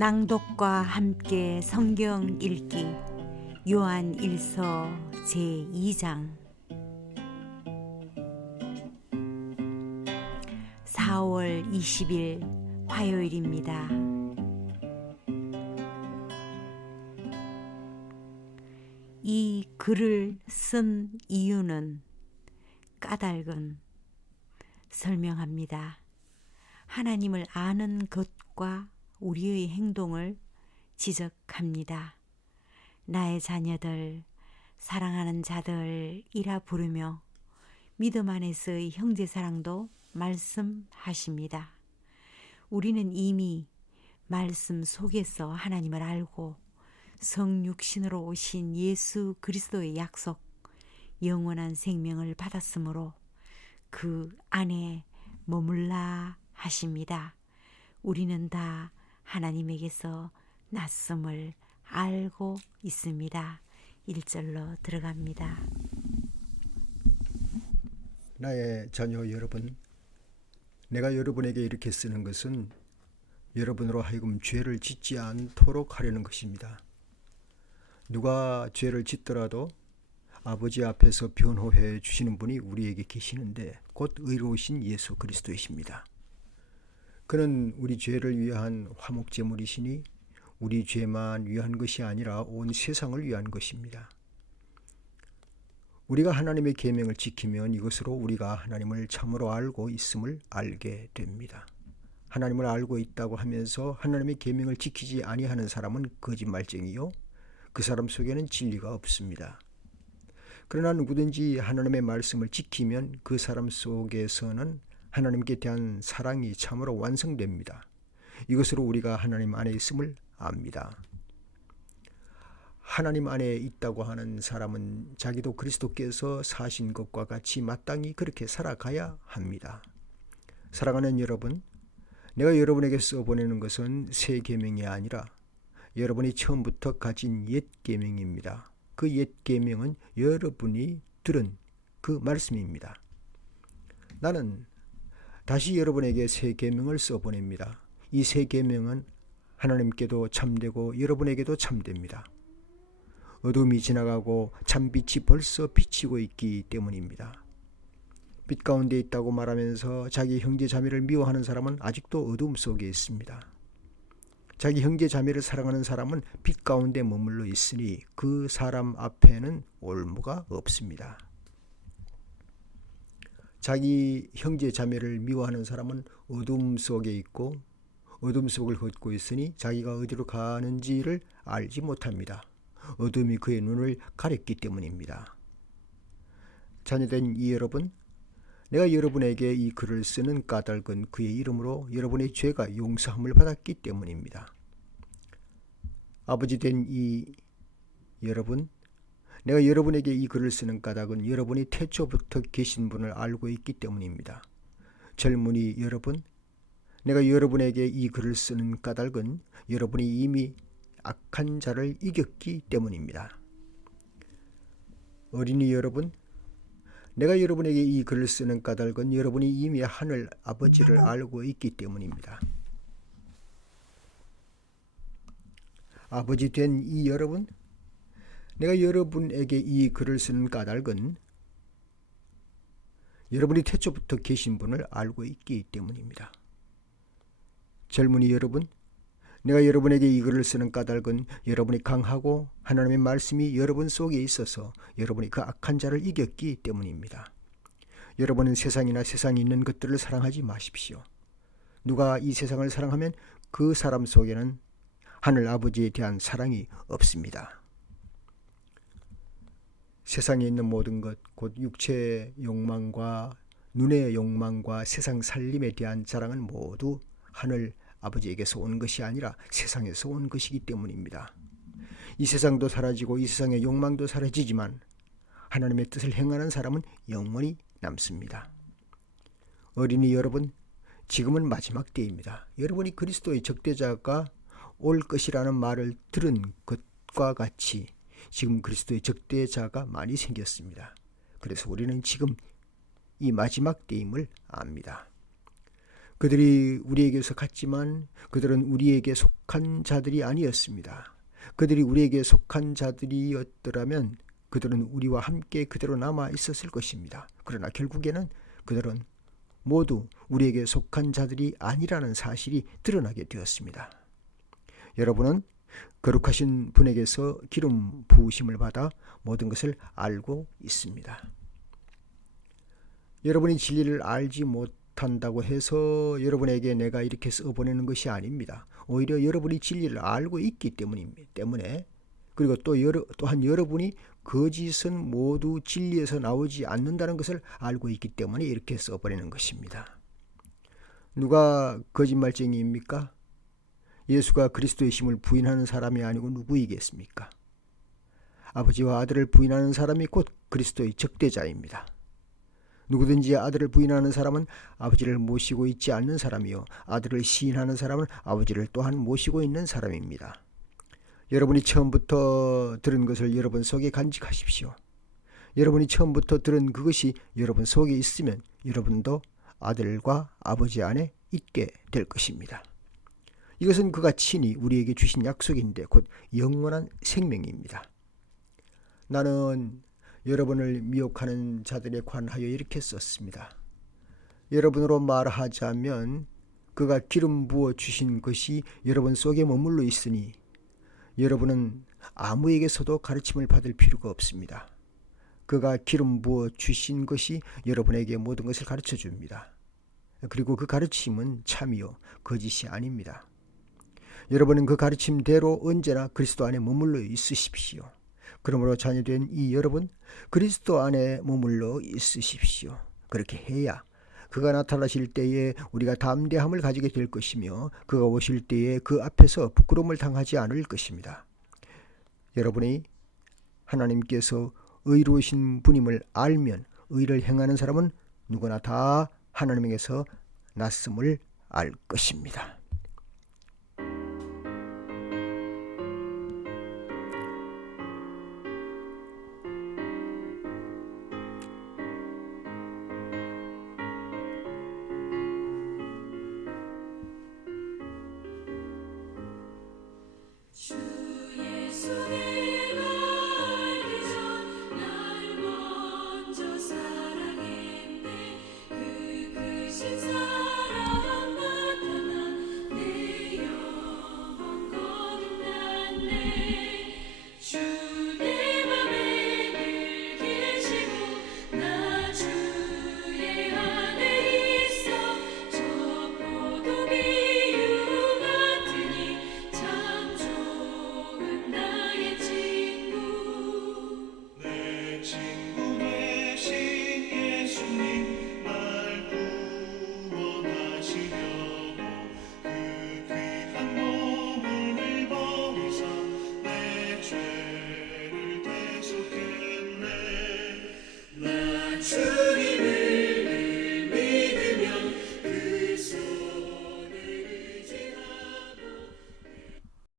낭독과 함께 성경 읽기 요한 1서 제2장 4월 20일 화요일입니다. 이 글을 쓴 이유는 까닭은 설명합니다. 하나님을 아는 것과 우리의 행동을 지적합니다. 나의 자녀들, 사랑하는 자들이라 부르며 믿음 안에서의 형제사랑도 말씀하십니다. 우리는 이미 말씀 속에서 하나님을 알고 성육신으로 오신 예수 그리스도의 약속, 영원한 생명을 받았으므로 그 안에 머물라 하십니다. 우리는 다 하나님에게서 났음을 알고 있습니다. 1절로 들어갑니다. 나의 자녀 여러분, 내가 여러분에게 이렇게 쓰는 것은 여러분으로 하여금 죄를 짓지 않도록 하려는 것입니다. 누가 죄를 짓더라도 아버지 앞에서 변호해 주시는 분이 우리에게 계시는데 곧 의로우신 예수 그리스도이십니다. 그는 우리 죄를 위한 화목제물이시니 우리 죄만 위한 것이 아니라 온 세상을 위한 것입니다. 우리가 하나님의 계명을 지키면 이것으로 우리가 하나님을 참으로 알고 있음을 알게 됩니다. 하나님을 알고 있다고 하면서 하나님의 계명을 지키지 아니하는 사람은 거짓말쟁이요, 그 사람 속에는 진리가 없습니다. 그러나 누구든지 하나님의 말씀을 지키면 그 사람 속에서는 하나님께 대한 사랑이 참으로 완성됩니다. 이것으로 우리가 하나님 안에 있음을 압니다. 하나님 안에 있다고 하는 사람은 자기도 그리스도께서 사신 것과 같이 마땅히 그렇게 살아가야 합니다. 사랑하는 여러분, 내가 여러분에게 써보내는 것은 새 계명이 아니라 여러분이 처음부터 가진 옛 계명입니다. 그 옛 계명은 여러분이 들은 그 말씀입니다. 나는 다시 여러분에게 새 계명을 써보냅니다. 이 새 계명은 하나님께도 참되고 여러분에게도 참됩니다. 어둠이 지나가고 참빛이 벌써 비치고 있기 때문입니다. 빛 가운데 있다고 말하면서 자기 형제 자매를 미워하는 사람은 아직도 어둠 속에 있습니다. 자기 형제 자매를 사랑하는 사람은 빛 가운데 머물러 있으니 그 사람 앞에는 올무가 없습니다. 자기 형제 자매를 미워하는 사람은 어둠 속에 있고 어둠 속을 걷고 있으니 자기가 어디로 가는지를 알지 못합니다. 어둠이 그의 눈을 가렸기 때문입니다. 자녀된 이 여러분, 내가 여러분에게 이 글을 쓰는 까닭은 그의 이름으로 여러분의 죄가 용서함을 받았기 때문입니다. 아버지 된 이 여러분, 내가 여러분에게 이 글을 쓰는 까닭은 여러분이 태초부터 계신 분을 알고 있기 때문입니다. 젊은이 여러분, 내가 여러분에게 이 글을 쓰는 까닭은 여러분이 이미 악한 자를 이겼기 때문입니다. 어린이 여러분, 내가 여러분에게 이 글을 쓰는 까닭은 여러분이 이미 하늘 아버지를 알고 있기 때문입니다. 아버지 된 이 여러분, 내가 여러분에게 이 글을 쓰는 까닭은 여러분이 태초부터 계신 분을 알고 있기 때문입니다. 젊은이 여러분, 내가 여러분에게 이 글을 쓰는 까닭은 여러분이 강하고 하나님의 말씀이 여러분 속에 있어서 여러분이 그 악한 자를 이겼기 때문입니다. 여러분은 세상이나 세상에 있는 것들을 사랑하지 마십시오. 누가 이 세상을 사랑하면 그 사람 속에는 하늘 아버지에 대한 사랑이 없습니다. 세상에 있는 모든 것, 곧 육체의 욕망과 눈의 욕망과 세상 살림에 대한 자랑은 모두 하늘 아버지에게서 온 것이 아니라 세상에서 온 것이기 때문입니다. 이 세상도 사라지고 이 세상의 욕망도 사라지지만 하나님의 뜻을 행하는 사람은 영원히 남습니다. 어린이 여러분, 지금은 마지막 때입니다. 여러분이 그리스도의 적대자가 올 것이라는 말을 들은 것과 같이 지금 그리스도의 적대자가 많이 생겼습니다. 그래서 우리는 지금 이 마지막 때임을 압니다. 그들이 우리에게서 갔지만 그들은 우리에게 속한 자들이 아니었습니다. 그들이 우리에게 속한 자들이었더라면 그들은 우리와 함께 그대로 남아 있었을 것입니다. 그러나 결국에는 그들은 모두 우리에게 속한 자들이 아니라는 사실이 드러나게 되었습니다. 여러분은 거룩하신 분에게서 기름 부으심을 받아 모든 것을 알고 있습니다. 여러분이 진리를 알지 못한다고 해서 여러분에게 내가 이렇게 써보내는 것이 아닙니다. 오히려 여러분이 진리를 알고 있기 때문에 그리고 또한 여러분이 거짓은 모두 진리에서 나오지 않는다는 것을 알고 있기 때문에 이렇게 써버리는 것입니다. 누가 거짓말쟁이입니까? 예수가 그리스도의 심을 부인하는 사람이 아니고 누구이겠습니까? 아버지와 아들을 부인하는 사람이 곧 그리스도의 적대자입니다. 누구든지 아들을 부인하는 사람은 아버지를 모시고 있지 않는 사람이요 아들을 시인하는 사람은 아버지를 또한 모시고 있는 사람입니다. 여러분이 처음부터 들은 것을 여러분 속에 간직하십시오. 여러분이 처음부터 들은 그것이 여러분 속에 있으면 여러분도 아들과 아버지 안에 있게 될 것입니다. 이것은 그가 친히 우리에게 주신 약속인데 곧 영원한 생명입니다. 나는 여러분을 미혹하는 자들에 관하여 이렇게 썼습니다. 여러분으로 말하자면 그가 기름 부어 주신 것이 여러분 속에 머물러 있으니 여러분은 아무에게서도 가르침을 받을 필요가 없습니다. 그가 기름 부어 주신 것이 여러분에게 모든 것을 가르쳐 줍니다. 그리고 그 가르침은 참이요 거짓이 아닙니다. 여러분은 그 가르침대로 언제나 그리스도 안에 머물러 있으십시오. 그러므로 자녀된 이 여러분 그리스도 안에 머물러 있으십시오. 그렇게 해야 그가 나타나실 때에 우리가 담대함을 가지게 될 것이며 그가 오실 때에 그 앞에서 부끄러움을 당하지 않을 것입니다. 여러분이 하나님께서 의로우신 분임을 알면 의를 행하는 사람은 누구나 다 하나님에게서 났음을 알 것입니다.